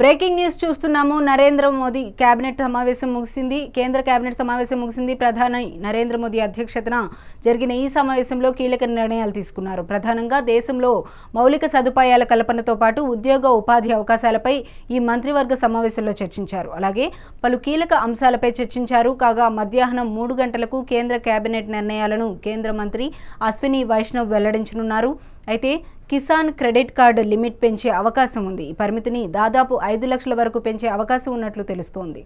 Breaking news చూస్తున్నాము. Narendra Modi cabinet సమావేశం ముగిసింది. కేంద్ర కేబినెట్ సమావేశం ముగిసింది. ప్రధాని నరేంద్ర మోదీ అధ్యక్షతన జరిగిన ఈ సమావేశంలో కీలక నిర్ణయాలు తీసుకున్నారు. ప్రధానంగా దేశంలో మౌలిక సదుపాయాల కల్పనతో పాటు ఉద్యోగ ఉపాధి అవకాశాలపై ఈ మంత్రివర్గ సమావేశంలో చర్చించారు. అలాగే పలు కీలక అంశాలపై చర్చించారు. కాగా మధ్యాహ్నం 3 గంటలకు కేంద్ర కేబినెట్ నిర్ణయాలను కేంద్ర మంత్రి అశ్విని వైష్ణవ్ వెల్లడించనున్నారు. అయితే కిసాన్ క్రెడిట్ కార్డు లిమిట్ పెంచే అవకాశం ఉంది. ఈ పరిమితిని దాదాపు 5 లక్షల వరకు పెంచే అవకాశం ఉన్నట్లు తెలుస్తోంది.